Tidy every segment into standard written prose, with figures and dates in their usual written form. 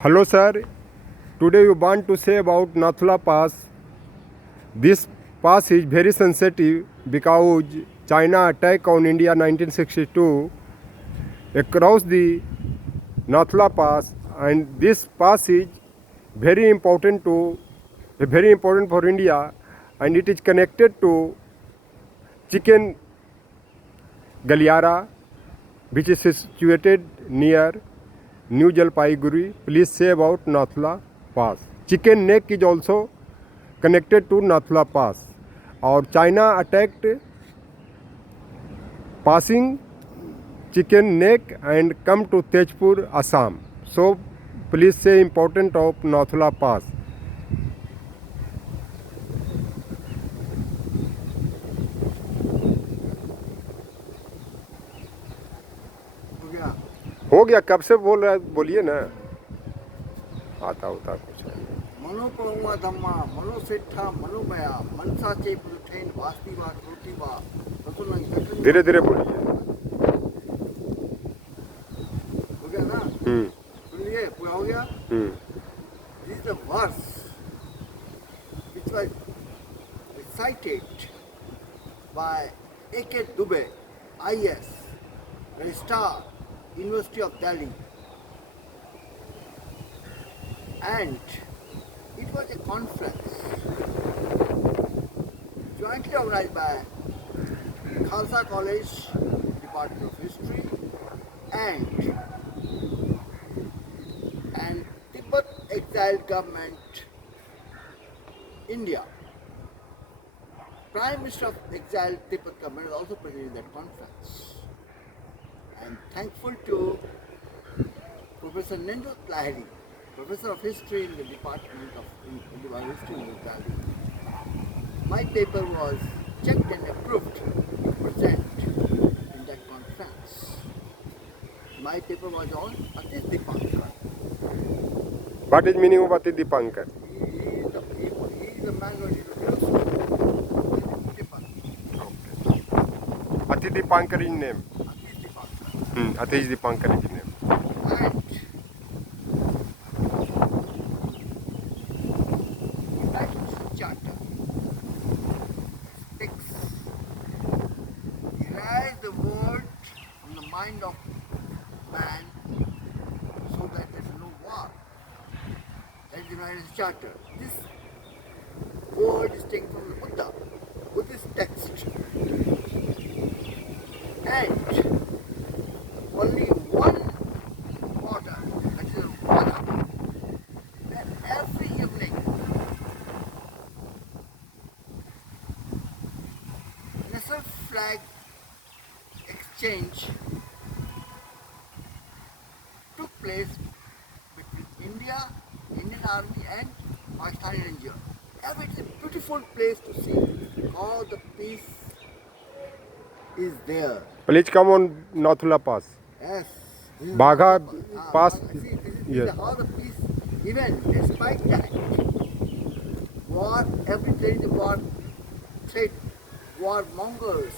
Hello sir, today we want to say about Nathula Pass. This pass is very sensitive because China attack on India 1962 across the Nathula Pass, and this pass is very important for India, and it is connected to Chicken Galiara, which is situated near New Jalpaiguri. Please say about Nathula Pass. Chicken Neck is also connected to Nathula Pass. और China attacked passing Chicken Neck and come to Tejpur, Assam. So please say important of Nathula Pass. हो गया कब से बोल रहा है बोलिए ना आता होता कुछ है मनो पहुआ धम्मा मनो सेठा मनो गया मनसाचे पुलठेन वास्ती वा रोटी वा रसुन धीरे धीरे बोलिए हो गया ना सुनिए पूरा हो गया this is the verse which was recited by A.K. Dubey, IS, Registrar, University of Delhi, and it was a conference jointly organized by Khalsa College, Department of History, and Tibet Exiled Government, India. Prime Minister of Exiled Tibet Government is also present in that conference. I am thankful to Professor Nendut Lahiri, Professor of History in the Department of History in Delhi. My paper was checked and approved to present in that conference. My paper was on Atit Dipankar. What is meaning of Atit Dipankar? He is a man who is a philosopher. Atit Dipankar is name. Atit Dipankar. Atit Dipankar is name. And United Charter speaks, erase the word from the mind of man so that there is no war. That is the United Charter. This word is taken from the Buddha, Buddhist text. And only one order, that is water, that every evening national flag exchange took place between India, Indian Army and Pakistani Ranger. It's a beautiful place to see. All the peace is there. Please come on Nathula Pass. Yes. This is Bagha how- Pass. See, this is Yes. how the peace, even despite that, war, every there is a war threat, war mongers,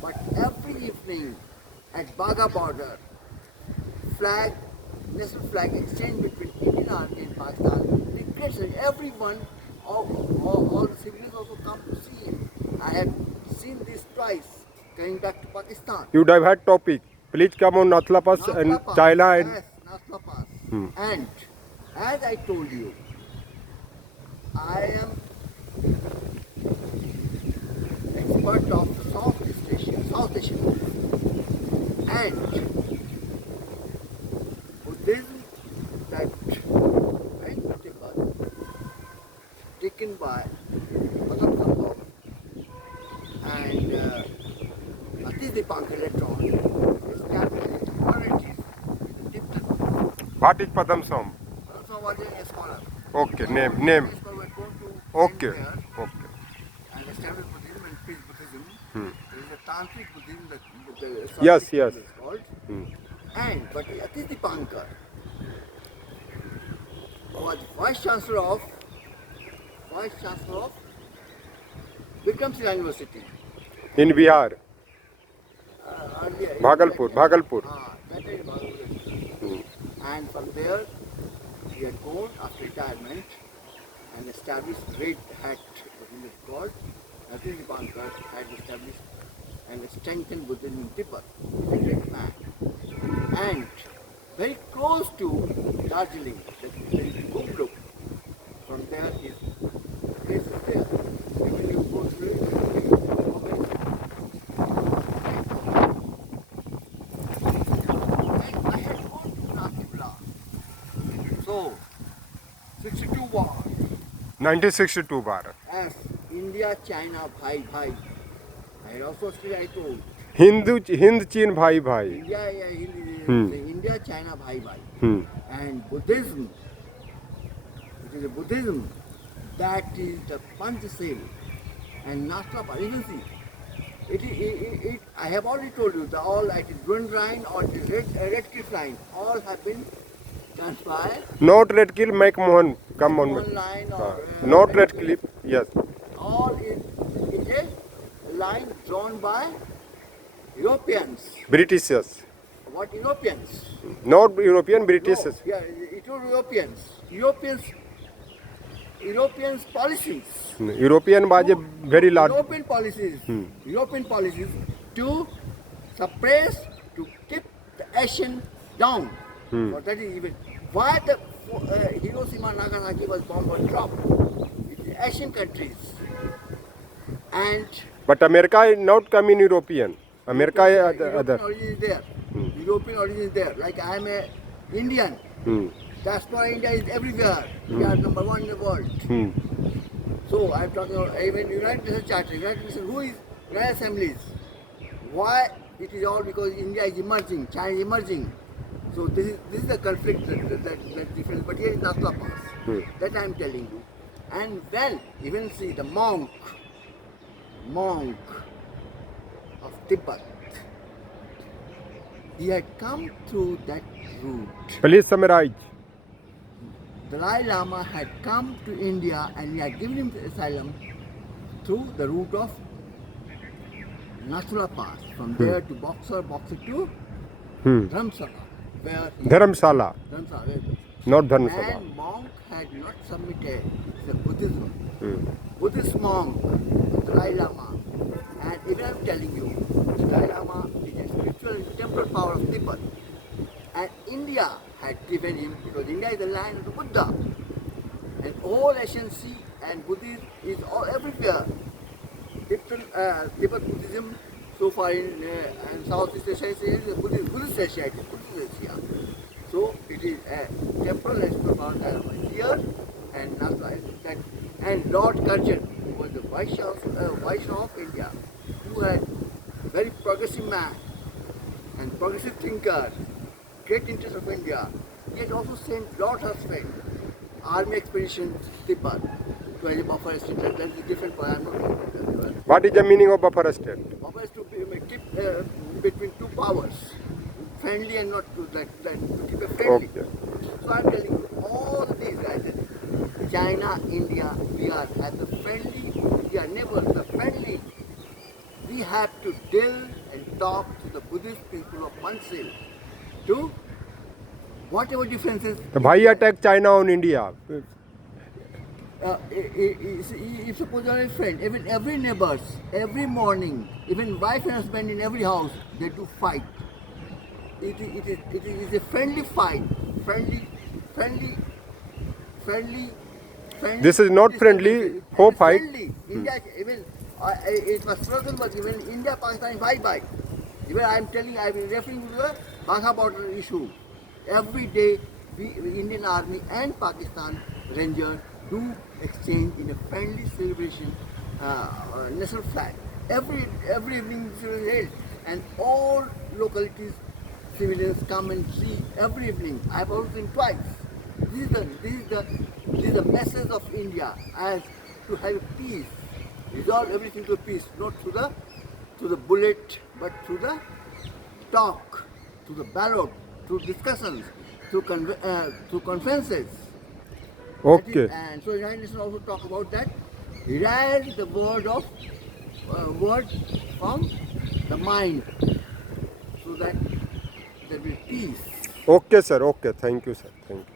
but every evening at Bagha border, national flag exchange between Indian Army and Pakistan, declares that everyone, all the civilians also come to see him. I have seen this twice, going back to Pakistan. You divert topic. Please come on Nathula Pass and Nathula Pass, China and yes, Nathula Pass. And as I told you, I am expert of the South Asian, and Buddhism that went to Tibet, taken by Padam Sambhav and Atit Dipankar later on, established authorities in Tibet. what is Padam Som? Padam Sambhav was a scholar. Okay, name. This scholar went to Okay, there okay. and established Buddhism and peace Buddhism. There is a Tantric Buddhism that Yes, Sanskrit yes. is called. But Atit Dipankar was Vice Chancellor of Vikram Shila University. In Bihar, Earlier in Bhagalpur. that is Bhagalpur. And from there Cone after retirement and established Red Hat, what is called. Nathiri Dipankar had established and strengthened Buddhism in Tibet. He's a great man. And very close to Darjeeling, there is Gumruk. From there his place is there. When you go through it, you will go and I had gone to Nakibla. So, 62 war. 1962 Bharat. As India, China, Bhai Bhai. I also still I told. Hind चीन भाई भाई. India, China, Bhai Bhai. Hmm. And Buddhism, which is a Buddhism, that is the Panchashil and Naslapa. You can see, I have already told you, all it is Dwayne Line or the Red Cliff Line, all have been done by Not Red Cliff, McMahon. Come on. one line or Not Red Cliff. Yes. all is a line drawn by Europeans. Britishers. What Europeans? Not European, British. No, yeah, it was Europeans. Europeans policies. European was a very large. European policies to suppress, to keep the Asian down. So that is even why the Hiroshima and Nagasaki was bomb was dropped. It is Asian countries. And But America is not coming European. America is other. European origin is there. European origin is there. Like I am a Indian. Diaspora India is everywhere. We are number one in the world. So I'm talking about even United Nations Charter. United Nations, who is United Assemblies? Why? It is all because India is emerging, China is emerging. So this is the conflict, that difference. But here is Nathula Pass. That I'm telling you. And then even see the monk of Tibet. He had come through that route. Please summarize. Dalai Lama had come to India and he had given him asylum through the route of Nathula Pass. From there to Boxer to Dharamsala. Where Dharamsala. Dharamsala. Not Dharamsala. And monk had not submitted the Buddhism. Buddhist monk, Dalai Lama. And even I'm telling you, Dalai Lama is a spiritual and temporal power of Tibet. And India had given him, because India is the land of the Buddha. And all Asian Sea and Buddhism is all everywhere. Tibet Buddhism, so far in Southeast Asia, is Buddhist Asia. So it is a temporal and spiritual power here and Nathula. And Lord Curzon, who was the Viceroy of India, who had very progressive man and progressive thinker, great interest of India. He had also sent Lord Husband, army expedition to Tibet to as a buffer state. That is a different point. I'm not going to tell you. What is the meaning of buffer state? Buffer is to keep between two powers, friendly and not to to keep a friendly. Okay. So I'm telling you, all these guys, China, India, we are at the friendly, we are neighbors, the friendly. We have to deal and talk to the Buddhist people of Panchashil to whatever differences. Why attack China on India? If suppose you are a friend, even every neighbors, every morning, even wife and husband in every house, they do fight. It is a friendly fight, friendly. This is not friendly, for fight. Friendly. India, even it was struggle, but even India, Pakistan, bye. Even I am referring to the Bagha border issue. Every day, we Indian Army and Pakistan Ranger do exchange in a friendly celebration national flag. Every evening it is held, and all localities civilians come and see every evening. I have also seen twice. This is the message of India as to have peace, resolve everything to peace, not through the bullet, but through the talk, through the ballot, through discussions, through conferences. Okay. And so United Nations also talk about that. Erase the word from the mind, so that there will be peace. Okay, sir. Okay. Thank you, sir. Thank you.